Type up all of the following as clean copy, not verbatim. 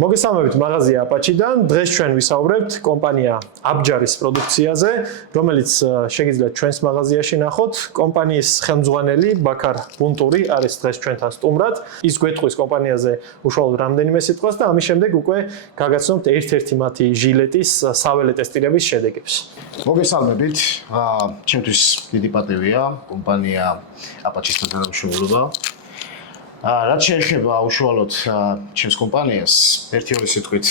მოგესალმებით მაღაზია აპაჩიდან. დღეს ჩვენ ვისაუბრებთ კომპანია აბჯარის პროდუქციაზე, რომელიც შეგიძლიათ ჩვენს მაღაზიაში ნახოთ. კომპანიის ხელმძღვანელი ბაქარ ბუნტური არის დღეს ჩვენთან სტუმრად. ის გვეტყვის კომპანიაზე უშუალოდ რამდენიმე სიტყვას და ამის შემდეგ უკვე გაგაცნობთ ერთ-ერთი მათი ჟილეტის საველე ტესტირების შედეგებს. მოგესალმებით. ჩემთვის დიდი პატივია კომპანია აპაჩისთან თანამშრომლობა. რაც შეეხება უშუალოდ ჩემს კომპანიას, 1-2 სიტყვით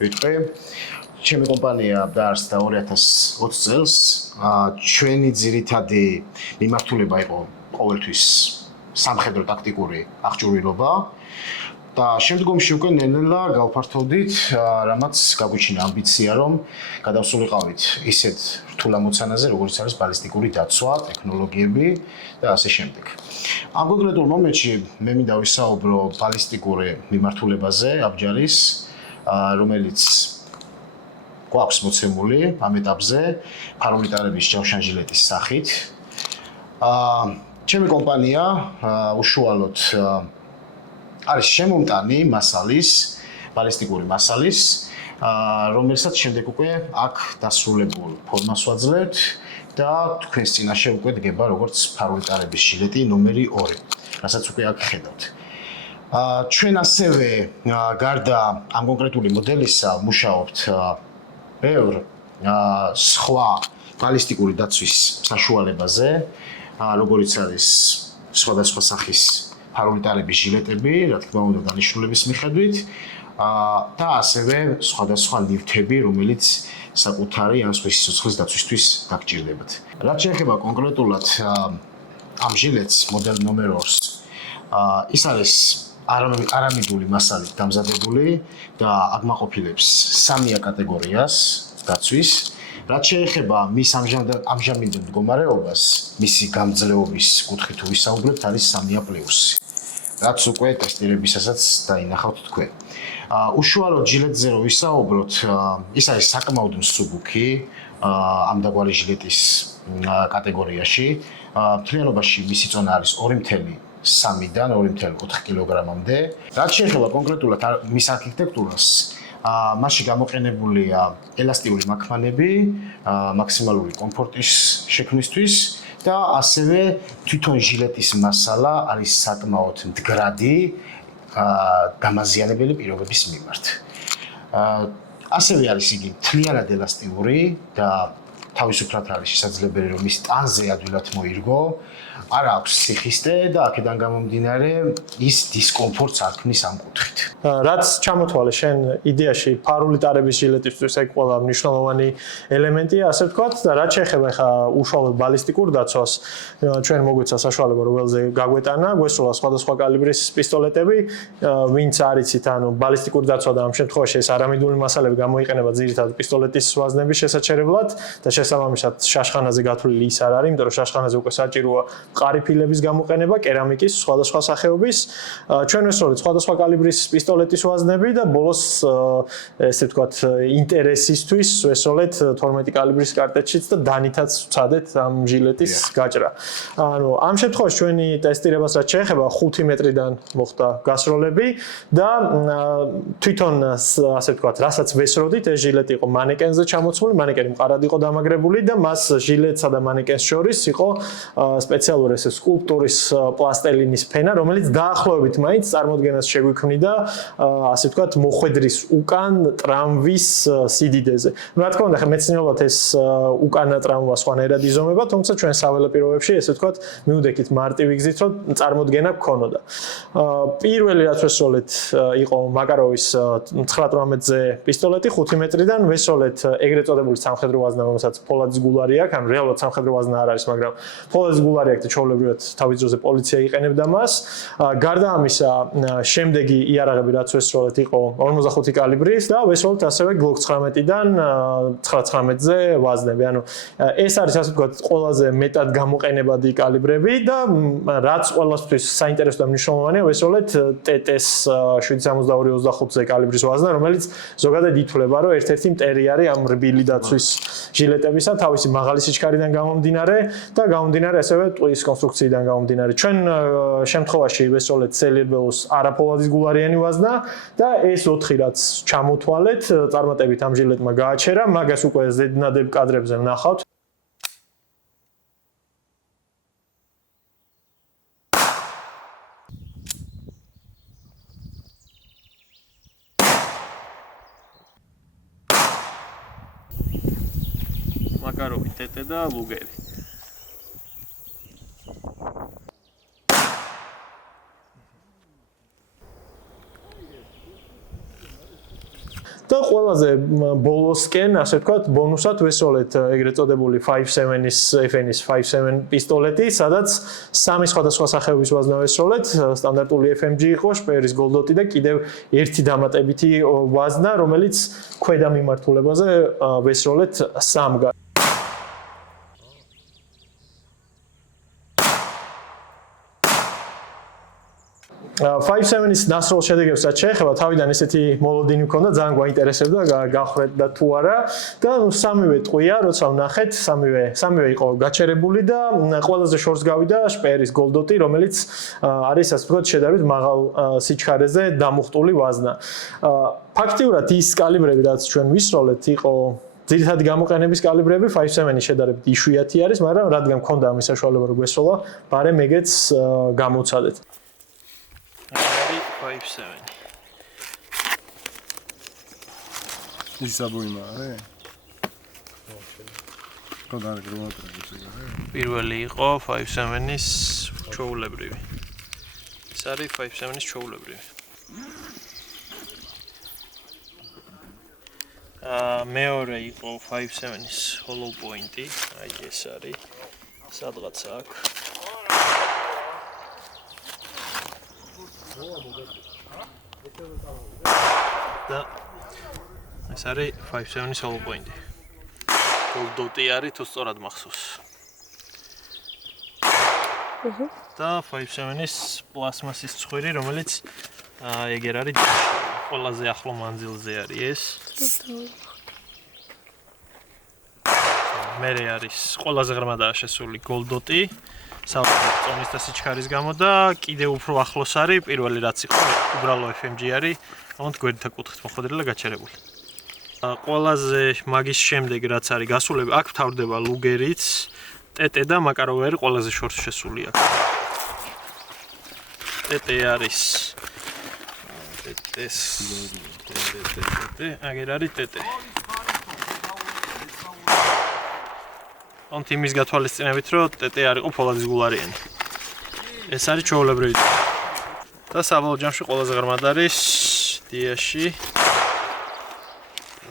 ვიტყვი. ჩემი კომპანია დაარსდა 2020 წელს. ჩვენი ძირითადი მიმართულება იყო ყოველთვის სამხედრო ტაქტიკური აღჭურვილობა და შემდგომში უკვე ნელ-ნელა გავფართოვდით, რამაც გაგვიჩინა ამბიცია, რომ გადავსულიყავით ისეთ რთულ ამოცანაზე, როგორც არის ბალისტიკური დაცვა, ტექნოლოგიები და ასე შემდეგ. ამ კონკრეტულ მომენტში მე მინდა ვისაუბრო ბალისტიკური მიმართულებაზე აბჯარის, რომელიც გვაქვს მოცემული ამ ეტაპზე ფარულიტარების ჯავშანჟილეტის სახით. ჩემი კომპანია უშუალოდ არის შემომტანი მასალის, ბალისტიკური მასალის, რომელსაც შემდეგ უკვე აქ დასრულებულ ფორმას ვაძლევთ და თქვენს წინაშე უკვე დგება როგორც ფარულიტარების ჟილეტი ნომერი 2, რასაც უკვე აქ ხედავთ. ჩვენ ასევე გარდა ამ კონკრეტული მოდელისა მუშაობთ ბევრ სხვა ბალისტიკური დაცვის საშუალებაზე, როგორიც არის სხვადასხვა სახის ფარულიტარების ჟილეტები, რა თქმა უნდა დანიშნულების მიხედვით და ასევე სხვადასხვა ნივთები, რომელიც საკუთარი ან სხვისი სიცოცხლის დაცვისთვის დაგჭირდებათ. რაც შეეხება კონკრეტულად ამ ჟილეტს მოდელ ნომერ 2-ს, ის არის არამიდული მასალით დამზადებული და აკმაყოფილებს 3 კატეგორიას დაცვის. რაც შეეხება მის ამჟამინდელ მდგომარეობას, მისი გამძლეობის კუთხით თუ ვისაუბრებთ, არის 3A+, რაც უკვე ტესტირებისასაც დაინახავთ თქვენ. უშუალოდ ჟილეტზე რო ვისაუბროთ, ის არის საკმაოდ მსუბუქი ამ დაგვარი ჟილეტის კატეგორიაში. მთლიანობაში მისი წონა არის 2.3-დან 2.4 კილოგრამამდე. რაც შეეხება კონკრეტულად მის არქიტექტურას, მასში გამოყენებულია ელასტიური მაქმანები, მაქსიმალური კომფორტის შექმნისთვის და ასევე თვითონ ჟილეტის მასალა არის საკმაოდ მდგრადი დამაზიანებელი პირობების მიმართ. ასევე არის იგი მთლიანად ელასტიური და თავისუფლად არის შესაძლებელი, რომ ის ტანზე ადვილად მოირგო. არ აქვს სიხისტე და აქედან გამომდინარე ის დისკომფორტს არ ქმნის ამ კუთხით. რაც ჩამოთვალე შენ იდეაში ფარულიტარების ჟილეტისთვის ეგ ყველა მნიშვნელოვანი ელემენტია, ასე ვთქვათ, და რაც შეეხება ხა უშუალოდ ბალისტიკურ დაცვას, ჩვენ მოგვეცა საშუალება რომ ველზე გაგვეტანა, გვესროლა სხვადასხვა კალიბრის პისტოლეტები, ვინც არიცით, ანუ ბალისტიკური დაცვა და ამ შემთხვევაში ეს არამიდული მასალები გამოიყენება ძირითადად პისტოლეტის ვაზნების შესაჩერებლად და შესაბამისად შაშხანაზე გათვლილი ის არ არის, იმიტომ რომ შაშხანაზე უკვე საჭიროა მყარი ფილების გამოყენება, კერამიკის, სხვადასხვა სახეობის. ჩვენ ვესროლით სხვადასხვა კალიბრის პისტოლეტის ვაზნები და ბოლოს ესე ვთქვათ ინტერესისთვის ვესროლეთ 12 კალიბრის კარტეჩიც და დანითაც ვცადეთ ამ ჟილეტის გაჭრა. ანუ ამ შემთხვევაში ჩვენი ტესტირებას რაც შეეხება 5 მეტრიდან მოხდა გასროლები და თვითონ ასე ვთქვათ, რასაც ვესროდით, ეს ჟილეტი იყო მანეკენზე ჩამოცმული, მანეკენი მყარად იყო დამაგრებული და მას ჟილეტსა და მანეკენს შორის იყო სპეციალური ესე სკულპტურის პლასტელინის ფენა, რომელიც დაახლოებით მაინც წარმოდგენას შეგვიქმნიდა, ასე ვთქვათ, მოხვედრის უკან ტრამვის სიდიდეზე. რა თქმა უნდა, მეცნიერულად ეს უკანა ტრამვა სხვანაირად იზომება, თუმცა ჩვენ საველე პირობებში, ესე ვთქვათ, მივდექით მარტივი გზით, რომ წარმოდგენა გქონოდა. პირველი რაც ვესროლეთ იყო მაკაროვის 9-18-ზე პისტოლეტი 5 მეტრიდან, ვესროლეთ ეგრეთ წოდებული სამხედრო ვაზნა, რომელსაც ფოლადის გულარი აქვს, ანუ რეალურად სამხედრო ვაზნა არ არის, მაგრამ ფოლადის გულარი აქვს და ჩვეულებრივად თავის დროზე პოლიცია იყენებდა მას. გარდა ამისა, შემდეგი იარაღები რაც ვესროლეთ იყო 45 კალიბრის და ვესროლეთ ასევე Glock 19-დან 9-19-ზე ვაზნები. ანუ ეს არის ასე ვთქვათ ყველაზე მეტად გამოყენებადი კალიბრები და რაც ყველასთვის საინტერესო და მნიშვნელოვანია, ვესროლეთ TTS 762-25-ზე კალიბრის ვაზნა, რომელიც ზოგადად ითვლება, რომ ერთ-ერთი მტერი არის ამ რბილი დაცვის ჟილეტების დამატებისა, თავისი მაღალი სიჩქარიდან გამომდინარე და გამომდინარე ასევე ტყვის კონსტრუქციიდან გამომდინარე. ჩვენ შემთხვევაში ვესწავლეთ სელირბელოს არაფოლადის გულარიანი ვაზნა და ეს 4 რაც ჩამოთვალეთ, წარმატებით ამ ჟილეტმა გააჩერა, მაგას უკვე ზედნადებ კადრებზე ვნახავთ. მაკაროვი, ტეტე და ლუგერი. და ყველაზე ბოლოსკენ, ასე ვთქვათ, ბონუსად ვესწავლეთ ეგრეთ წოდებული 5.7-ის FN-ის 5.7 პისტოლეტი, სადაც 3 სხვადასხვა სახეობის ვაზნა ვესწავლეთ, სტანდარტული FMG იყო, შპეერის გოლდოტი და კიდევ ერთი დამატებითი ვაზნა, რომელიც ქვედა მიმართულებაზე ვესწავლეთ 3 5.7-ის ნასროლ შედეგებს რაც შეეხება, თავიდან ესეთი მოლოდინი მქონდა, ძალიან გვაინტერესებდა, გავხრეთ თუ არა და სამივე ტყვია, როცა ვნახეთ, სამივე იყო გაჩერებული და ყველაზე შორს გავიდა შპეერის გოლდოტი, რომელიც არის ასე ვთქვათ, შედარებით მაღალ სიჩქარეზე დამუხტული ვაზნა. ფაქტიურად ის კალიბრები, რაც ჩვენ ვისროლეთ, იყო ძირითადი გამოყენების კალიბრები 5.7-ის შედარებით იშვიათი არის, მაგრამ რადგან მქონდა ამის საშუალება რომ გვესროლა, ბარემ ეგეც გამოვცადეთ. 5.7. ისაბუიმა არა? კოდარი გროვატრაგებს ეგარე? პირველი იყო 5.7-ის ჩოულებრივი. ეს არის 5.7-ის ჩოულებრივი. მეორე იყო 5.7-ის hollow point-ი, აი ეს არის. სადღაც აქ. და ეს არის 5.7-ის hollow point-ი. გოლდოტი არის თუ სწორად მახსოვს. და 5.7-ის პლასმასის ცხვირი, რომელიც ეგერ არის ყველაზე ახლო მანძილზე არის ეს. მერე არის ყველაზე ღრმადაა შესული გოლდოტი. საერთოდ წონის და სიჩქარის გამო და კიდევ უფრო ახლოს არის პირველი რაც იყო უბრალო FMG არის, ამით გვერდითა კუთხით მოხვედრილი და გაჩერებული. ყველაზე მაგის შემდეგ რაც არის გასულები, აქ თავდება ლუგერიც, ტეტე და მაკაროვი არის ყველაზე შორს შესული აქ. ტეტე არის ტეტე, აგერ არის ტეტე. ამით იმის გათვალისწინებით, რომ ტეტე არ იყო ფოლადის გულარიანი. ეს არის ჩოულებრივი. და საბოლოო ჯამში ყველაზე ღრმად არის დიაში.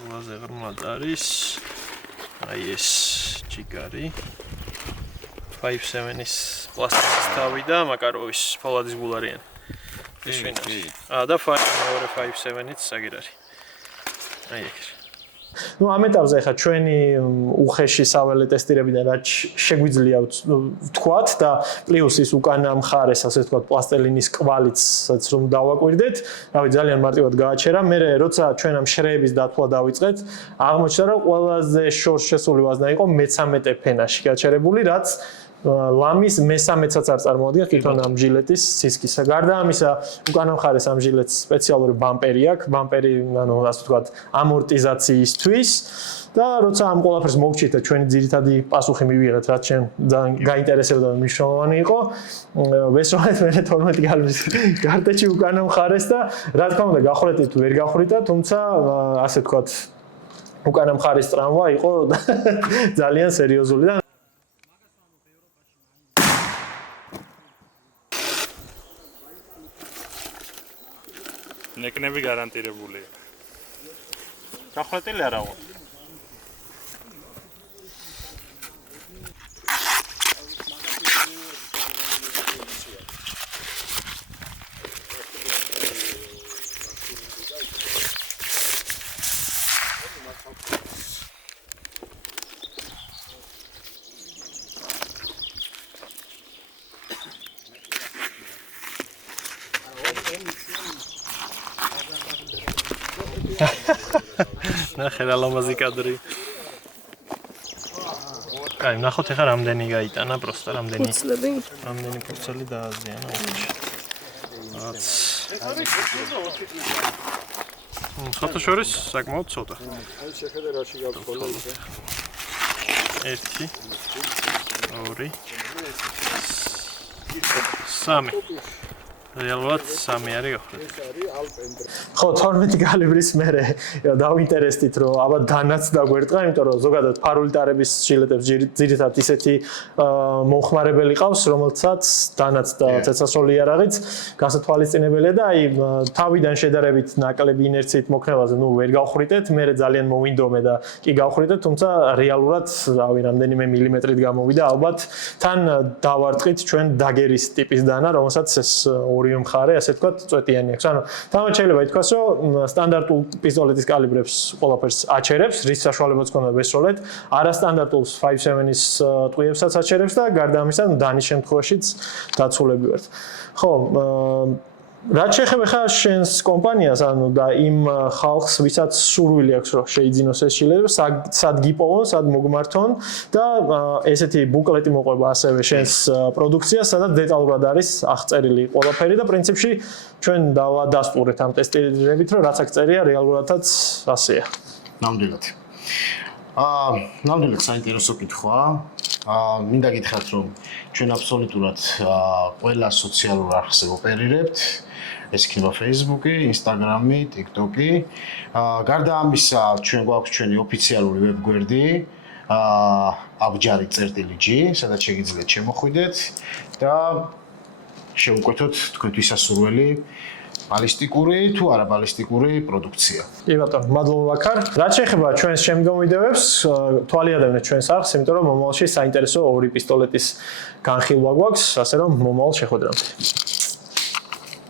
ყველაზე ღრმად არის აი ეს ჯიგარი. 5.7-ის პლასტიკის თავი და მაკაროვის ფოლადის გულარიანი. ეს ვინ არის? და მეორე 5.7-იც აგერ არის. აი ეგ. ნუ ამ ეტაპზე ხა ჩვენი უხეში საველე ტესტირებიდან რაც შეგვიძლია ვთქვათ და პლუს ის უკანა მხარეს ასე ვთქვათ პლასტელინის კვალიცაც რომ დავაკვირდეთ, რავი ძალიან მარტივად გააჩერა. მე როცა ჩვენ ამ შრეების დათვლა დავიწყეთ, აღმოჩნდა რომ ყველაზე შორს შესული ვაზნა იყო მე-13 ფენაში გაჩერებული, რაც ლამის მე-13-აც არ წარმოადგენს თვითონ ამ ჟილეტის სისქისა. გარდა ამისა, უკანა მხარეს ამ ჟილეტს სპეციალური ბამპერი აქვს, ბამპერი, ანუ ასე ვთქვათ, ამორტიზაციისთვის და როცა ამ ყველაფერს მოვჭით და ჩვენი ძირითადი პასუხი მივიღეთ, რაც ჩვენ ძალიან გაინტერესებდა და მნიშვნელოვანი იყო, ვესროლეთ მე 12 კალიბრის გარტეჩი უკანა მხარეს და რა თქმა უნდა, გახვრეტით ვერ გახვრიტა, თუმცა ასე ვთქვათ, უკანა მხარის ტრამვა იყო ძალიან სერიოზული და ნეკნები გარანტირებულია. გახვრეტილი არა ვარ. ნახე რა ლამაზი კადრი. კაი, ნახოთ ახლა რამდენი გაიტანა, პროსტა რამდენი ფურცლები. რამდენი ფურცელი დააზიანა უთში. ცოტა შორის საკმაოდ ცოტა. აი შეხედე რაში გაქვს ხოლმე ისე. 1 2 3 რეალურად 3 არის გახლდით. ხო 12 კალიბრის მერე დავინტერესდით რომ აბა დანაც დაგვერტყა, იმიტომ რომ ზოგადად ფარული ტარების ჟილეტებს ძირითადად ისეთი მომხმარებელი ყავს, რომელსაც დანაც და ცეცხლსროლი იარაღიც გასათვალისწინებელია და აი თავიდან შედარებით ნაკლები ინერციით მოქნევაზე, ნუ ვერ გავხრიტეთ, მერე ძალიან მოვინდომე და კი გავხრიტეთ, თუმცა რეალურად რავი რამდენიმე მილიმეტრით გამოვიდა, ალბათ თან დავარტყით ჩვენ დაგერის ტიპის დანა, რომელსაც ეს ორივე მხარე, ასე ვთქვათ, წვეტიანი აქვს. ანუ თამარ შეიძლება ითქვას, რომ სტანდარტულ პისტოლეტის კალიბრებს ყველაფერს აჩერებს, რის საშუალებაც ქონდა ვესროლეთ, არასტანდარტულს 5.7-ის ტყვიებსაც აჩერებს და გარდა ამისა, დანის შემთხვევაშიც დაცულები ვართ. ხო, რაც შეეხება ხა შენს კომპანიას, ანუ და იმ ხალხს, ვისაც სურვილი აქვს, რომ შეიძინოს ეს შილეტები, სად გიპოვონ, სად მოგმართონ და ესეთი ბუკლეტი მოყვება ასევე შენს პროდუქციას, სადაც დეტალურად არის აღწერილი ყველაფერი და პრინციპში ჩვენ დავადასტურეთ ამ ტესტირებით, რომ რაც აქ წერია, რეალურადაც ასეა. ნამდვილად. ნამდვილად საინტერესო კითხვაა. მინდა გითხრათ, რომ ჩვენ აბსოლუტურად ყველა სოციალურ არხზე ოპერირებთ. ეს იქნება Facebook-ი, Instagram-ი, TikTok-ი. გარდა ამისა, ჩვენ გვაქვს ჩვენი ოფიციალური ვებგვერდი, abjari.g, სადაც შეგიძლიათ შემოხვიდეთ და შეუკვეთოთ თქვენთვის სასურველი ბალისტიკური თუ არა ბალისტიკური პროდუქცია. კი ბატონო, მადლობა ვაქარ. რაც შეეხება ჩვენს შემდგომ ვიდეოებს, თვალიადევნეთ ჩვენს არხს, იმიტომ რომ მომავალში საინტერესო ორი პისტოლეტის განხილვა გვაქვს, ასე რომ მომავალ შეხვედრამდე.